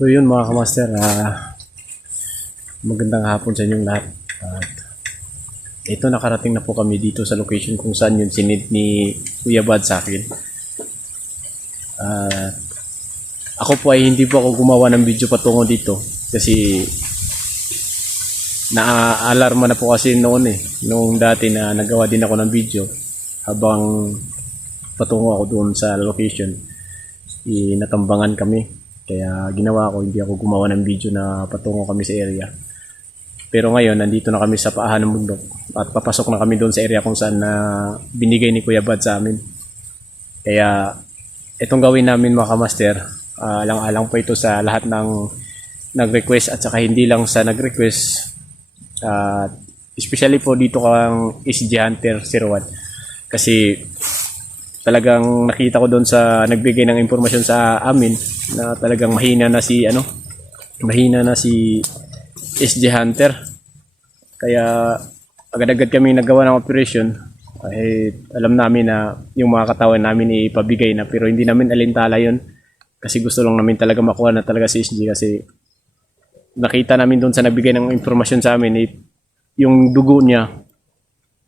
So yun mga kamaster, magandang hapon sa inyong lahat. At ito, nakarating na po kami dito sa location kung saan yung sinid ni Kuya Bad sa akin. Ako po ay hindi po ako gumawa ng video patungo dito kasi na-alarma na po kasi noon nung dati na nagawa din ako ng video habang patungo ako doon sa location. Natambangan kami. Kaya ginawa ko, hindi ako gumawa ng video na patungo kami sa area. Pero ngayon, nandito na kami sa paahan ng bundok at papasok na kami doon sa area kung saan na binigay ni Kuya Bad sa amin. Kaya itong gawin namin mga kamaster, alang-alang po ito sa lahat ng nag-request at saka hindi lang sa nag-request. Especially po dito kang SG Hunter 01 kasi talagang nakita ko doon sa nagbigay ng impormasyon sa amin na talagang mahina na si SG Hunter. Kaya agad-agad kami naggawa ng operation. Alam namin na yung mga katawan namin ipabigay na, pero hindi namin alintala yun kasi gusto lang namin talaga makuha na talaga si SG kasi nakita namin doon sa nagbigay ng impormasyon sa amin yung dugo niya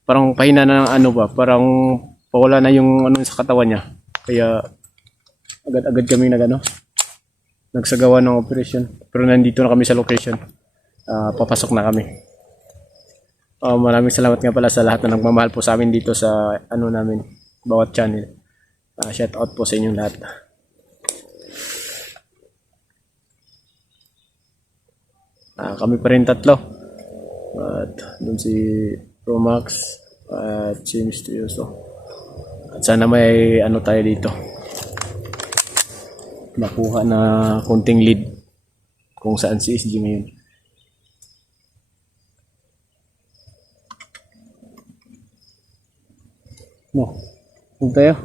parang pahina na ng parang pawala na yung sa katawan niya. Kaya agad-agad kami nagsagawa ng operation. Pero nandito na kami sa location. Papasok na kami. Maraming salamat nga pala sa lahat na nagmamahal po sa amin dito sa namin, bawat channel. Shout out po sa inyong lahat. Kami pa rin tatlo. At doon si Romax at si Mysterioso. At sana may tayo dito. Nakuha na konting lead kung saan si SG ngayon. Huwag tayo.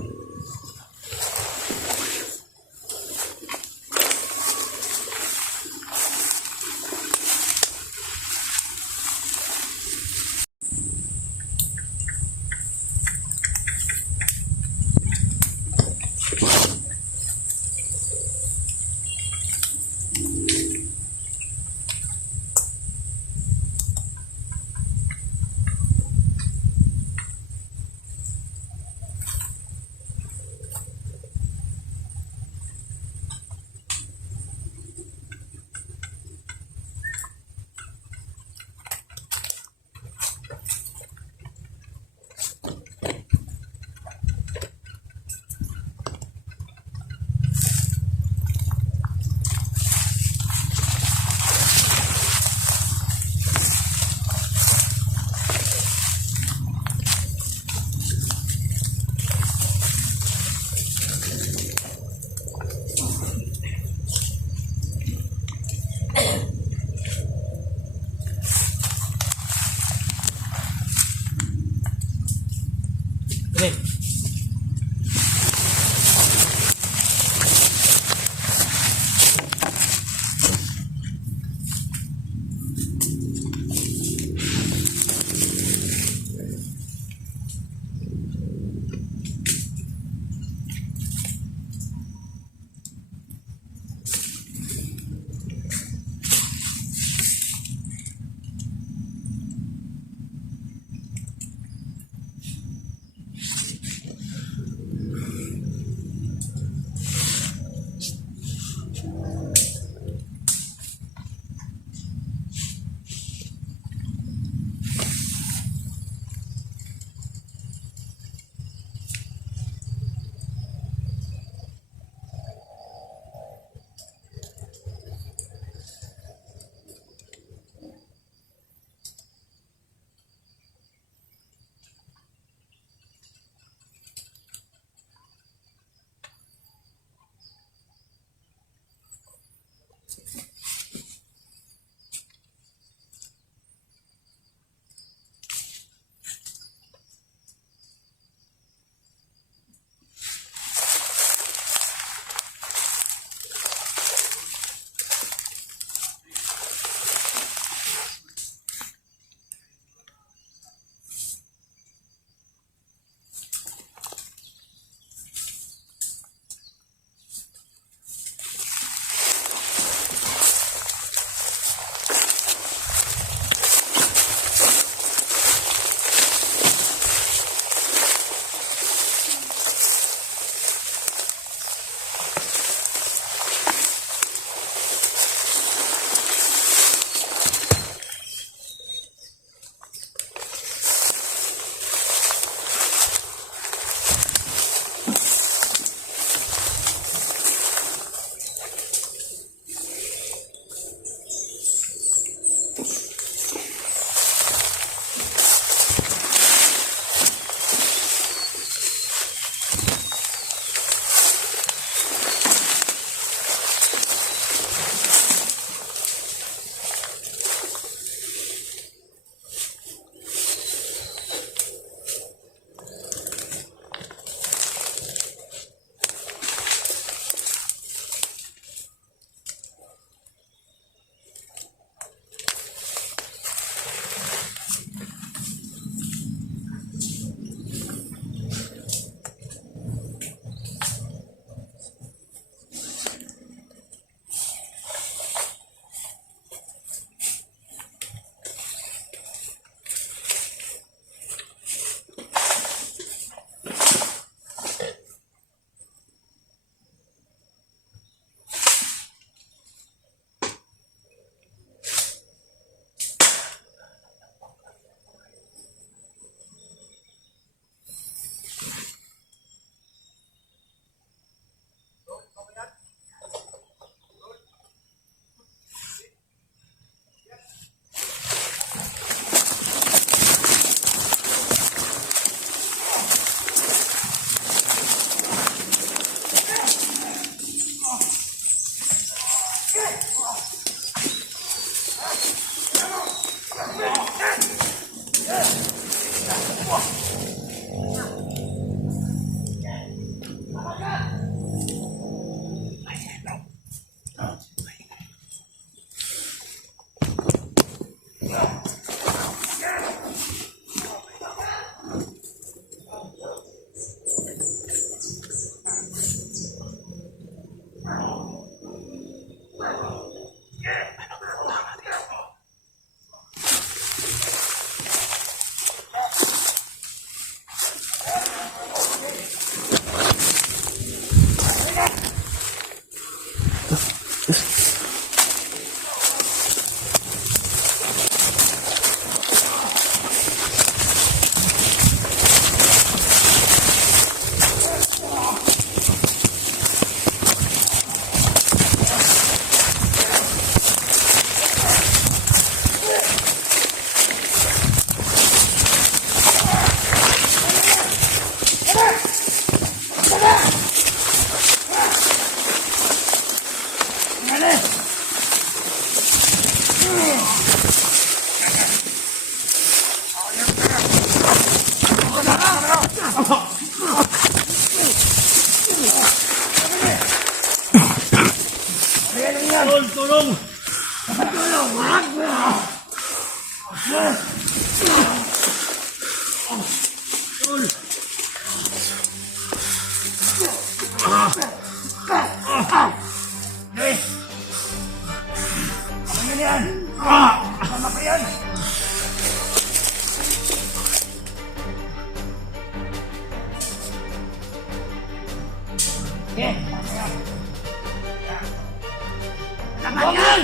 Laman yan!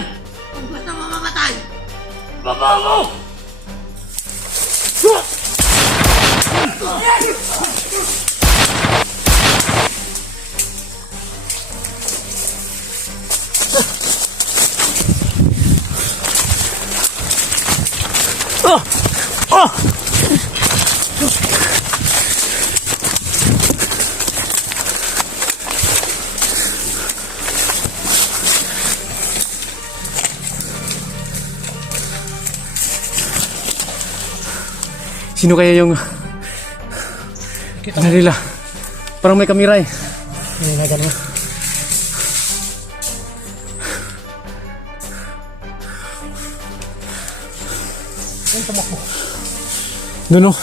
Kung gusto mo mamatay, baba mo! Sino kaya yung nalila? Parang may kamera eh. Hindi na ganun. Ay, tumakbo. Doon o.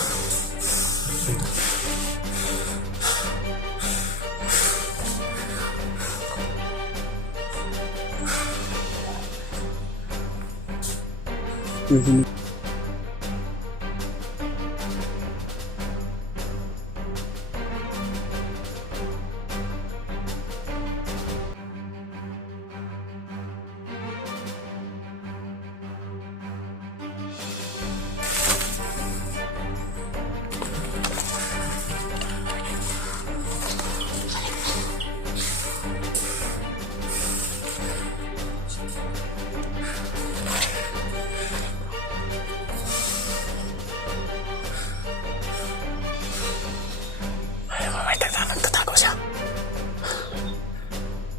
Nagtatago siya.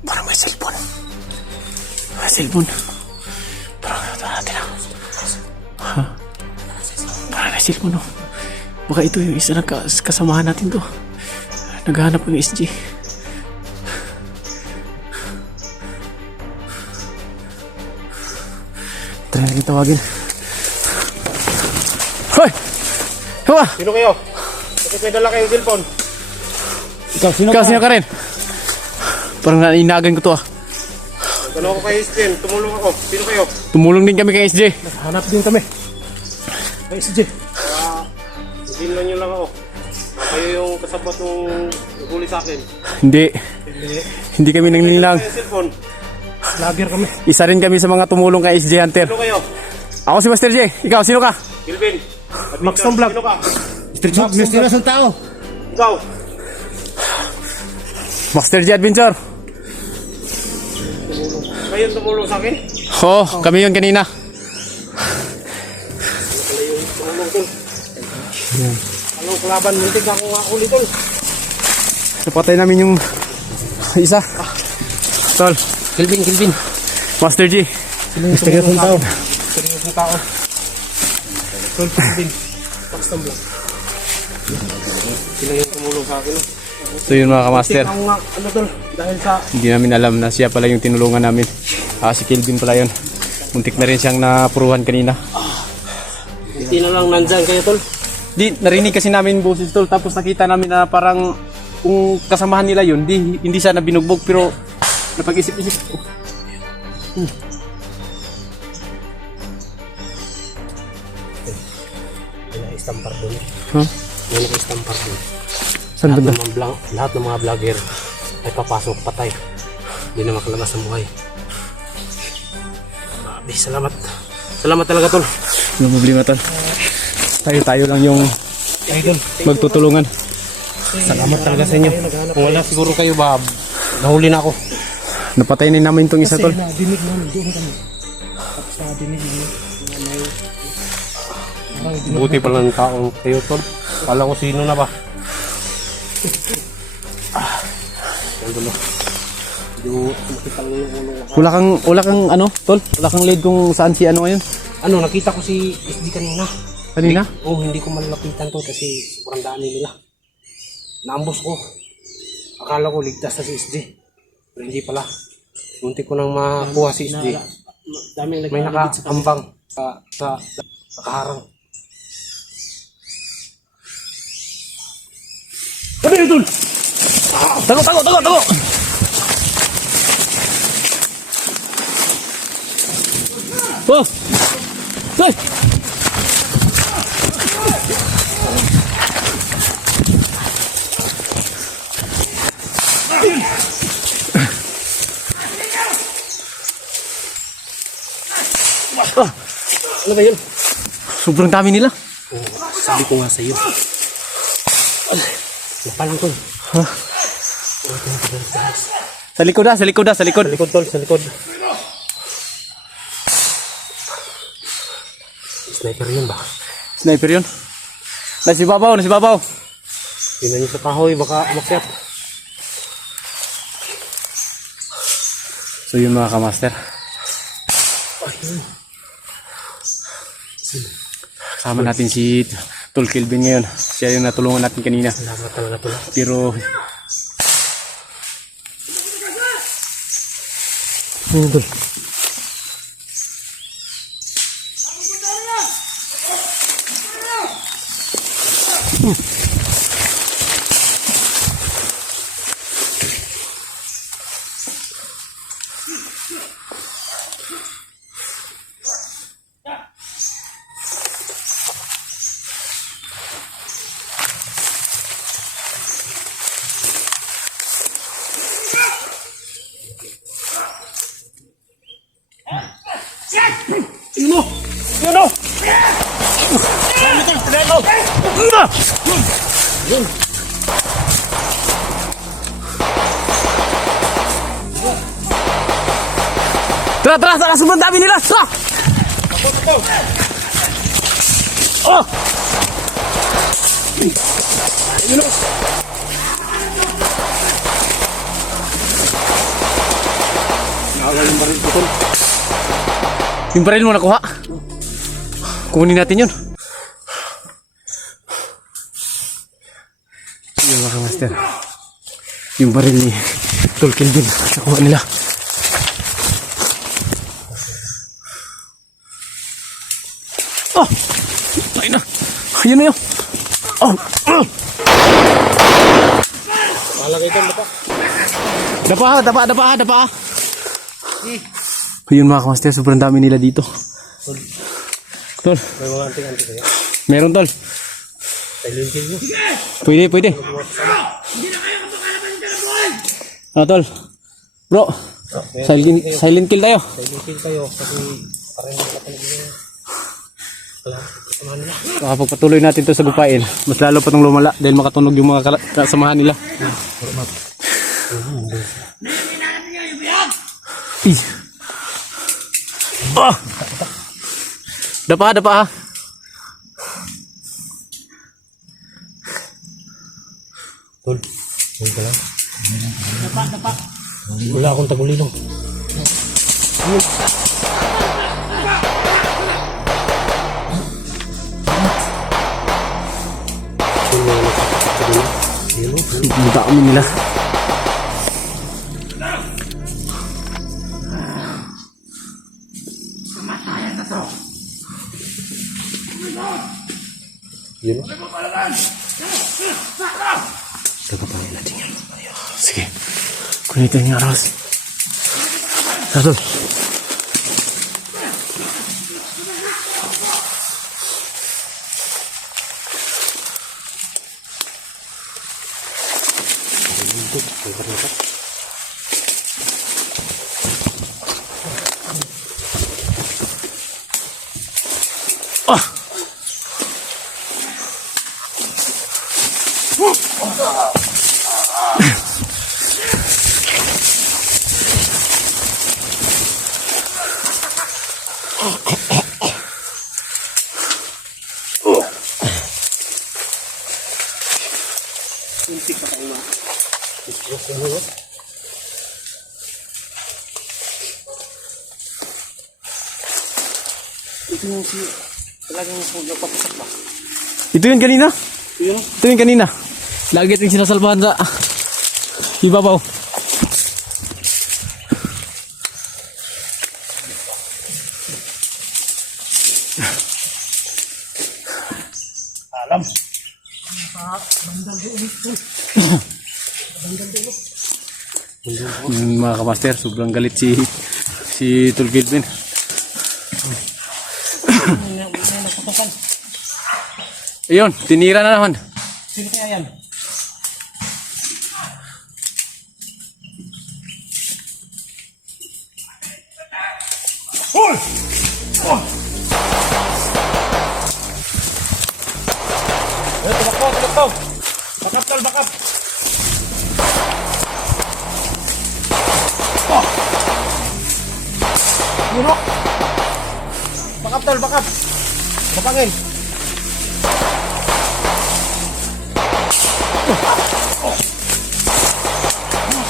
Parang may cellphone. May cellphone. Parang ito natin ah. Ha? Parang may cellphone oh. Baka ito yung isa ng kasamahan natin to. Naghahanap ng SG. Try natin tawagin. Hoy! Hawa! Sino kayo? Bakit may dala kayong cellphone? Ikaw, sino ka rin? Parang nainagan ko to ah. Tanong ako kay SJ, tumulong ako. Sino kayo? Tumulong din kami kay SJ. Hanap din kami. Ay, SJ. Hindi lang nyo lang ako. Kayo yung kasabat nung huli sa akin. Hindi. Hindi kami nangnilang. Kayong cellphone. Lager kami. Isa rin kami sa mga tumulong kay SJ Hunter. Sino kayo? Ako si Master J. Ikaw, sino ka? Gilvin. Max ng vlog. Sino ka? Street Hawk, mysterious ang tao. Ikaw. Master J Adventure. Kayo yung tumulong sa akin? Oo, kami yun kanina. Tumulong tol. Anong kalaban? Muntik na akong huli tol. Napatay namin yung isa. Tol, Kilvin. Master J. Mysterious ang tao. Serious na tao. Tol, Gilvin. Max ng vlog. Sino yung tumulong sa akin? So yun mga kamaster. Ako nga, ano tol? Dahil sa... Hindi namin alam na siya pala yung tinulungan namin. Si Kelvin pala yun. Muntik na rin siyang napuruhan kanina. Hindi na lang nandyan kayo tol. Di, narinig kasi namin boses tol. Tapos nakita namin na parang kung kasamahan nila yun, hindi sana binugbog pero napag-isip-isip. May na-istampar doon. Huh? May na-istampar doon. Saan ba? Lahat ng mga vlogger ay papasok patay. Hindi na makalabas ng buhay. Grabe, salamat. Salamat talaga tol. Yung problema tol. Tayo lang yung Idol. magtutulungan. Salamat talaga sa inyo. Kung wala siguro kayo ba, nahuli na ako. Napatay na namin itong isa tol. Dinig namin doon kami. Tapos na dinig niyo. Buti pala ng taong kayo tol. Kala ko sino na ba? Wala kang ano tol? Wala kang lead kung saan si ano ngayon? Ano, nakita ko si SD kanina. Kanina? Oh, hindi ko malalapitan to kasi sobrang dami nila. Naambos ko. Akala ko ligtas na si SD. Pero hindi pala. Muntik ko nang makuha si SD. May nakaambang sa nakaharang. Sabi nyo dun! Tago! Oh! Hey! Ano ba yun? Sobrang dami nila. Oh, sabi ko nga sa iyo. Napalang tol. Ha? Sa likod. Sa likod tol, sa likod. Sniper yun ba? Sniper yun. Nasi babaw. Tingnan nyo sa kahoy, baka umakyat. So yun mga kamaster. Kasama natin si Tol Kelvin ngayon. Siya yung natulungan natin kanina. Salamat talaga tol. Pero Ano tol? Tara, sobrang dami nila. Tara! Oh! Yung baril mo nakuha. Kunin natin yun. Yung mga master. Yung baril ni Tol Kelvin. Nakuha nila. Oh! Tayo na. Ayun na yun. Oh! Malagay ito, Dapa. Ayun mga kamaster, sobrang dami nila dito. Tol. May mga anting-anting kaya. Meron tol. Silent kill nyo. Pwede. Ah, tol. Bro. Silent kill tayo. Silent kill kayo kasi parang nakapalagay nyo. Wala, kasamahan nila. Kapag natin to sa gupain, mas lalo pa itong lumala dahil makatunog yung mga kasamahan nila. Oh! Dapa. Tol, huwag ka lang. Dapa. Wala akong tagulilong. Ang dami nila. Yun. Sagutin natin yan. Sige. Kunin natin yung aras. Satu. Untuk Muntik pa tayo na. Isbros ko mo. Ito yung talagang nagpapasak ba? Ito yun kanina. Yun. Ito yun kanina. Lagi ito yung sinasalbahan sa ibabaw. Alam. Mga kamaster, sobrang galit si Tol Kelvin. Ayun, tinira na naman. Sino kaya yan? Tumakbo. Bakap tol, bakap. Murok. Bakap tol, bakap. Kapangin.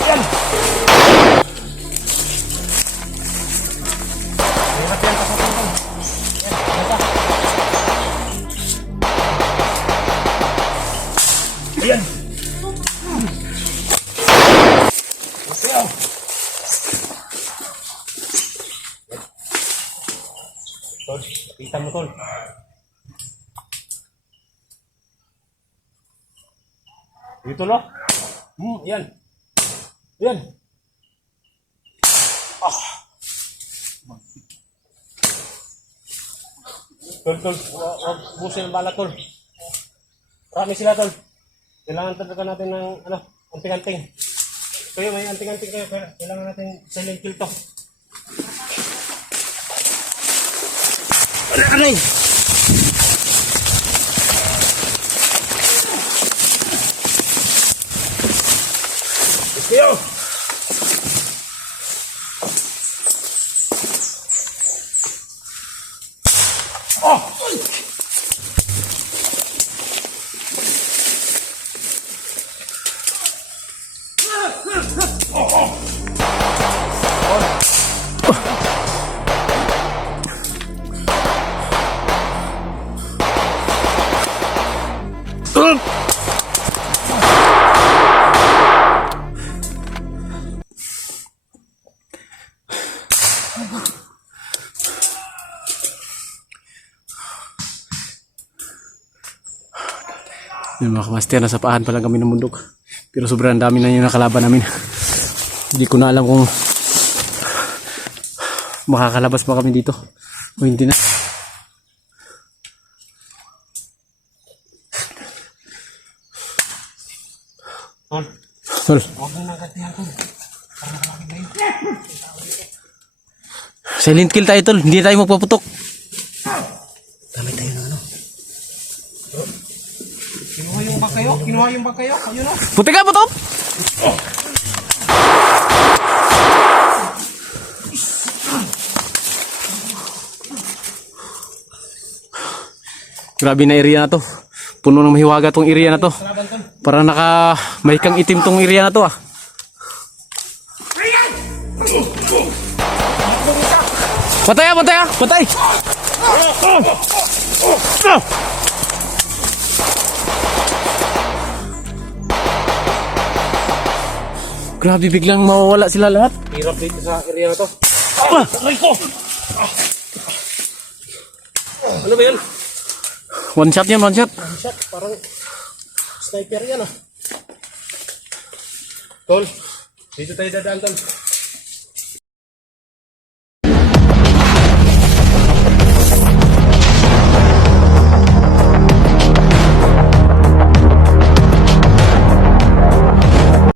Yan. Hirap yan, pasakin tol. Ayan. Okay. Tol, kita mo tol. Dito lo. Yan. Yan. Ah. Tol, wag busin ang bala tol. Marami sila tol. Kailangan talaga natin ng anting-anting. Kayo may anting-anting kayo, pero kailangan natin silent kill to. Aray! Kayo! Oh! Yun mga kamaster, nasa paan pa lang kami ng bundok. Pero sobrang dami na yung nakalaban namin. Hindi ko na alam kung makakalabas pa kami dito o hindi na. Tol, Huwag mo nang gantihan tol. Para nakalaki na yun. silent kill tayo tol, hindi tayo magpaputok. Gamit tayo ng ano. Kinuha yung bag kayo? Kinuha yung bag kayo? Ayun o. Puti ka putok! Grabe na area na to. Puno ng mahiwaga tong area na to. Salaban tol. Para naka mahikang itim tong area na to ah. Patay ah, patay ah, patay! Grabe, biglang mawawala sila lahat. Hirap dito sa area na to. Aray ko! Ano ba yan? One shot yan, one shot. One shot, parang sniper yan ah. Tol, dito tayo dadaan tol.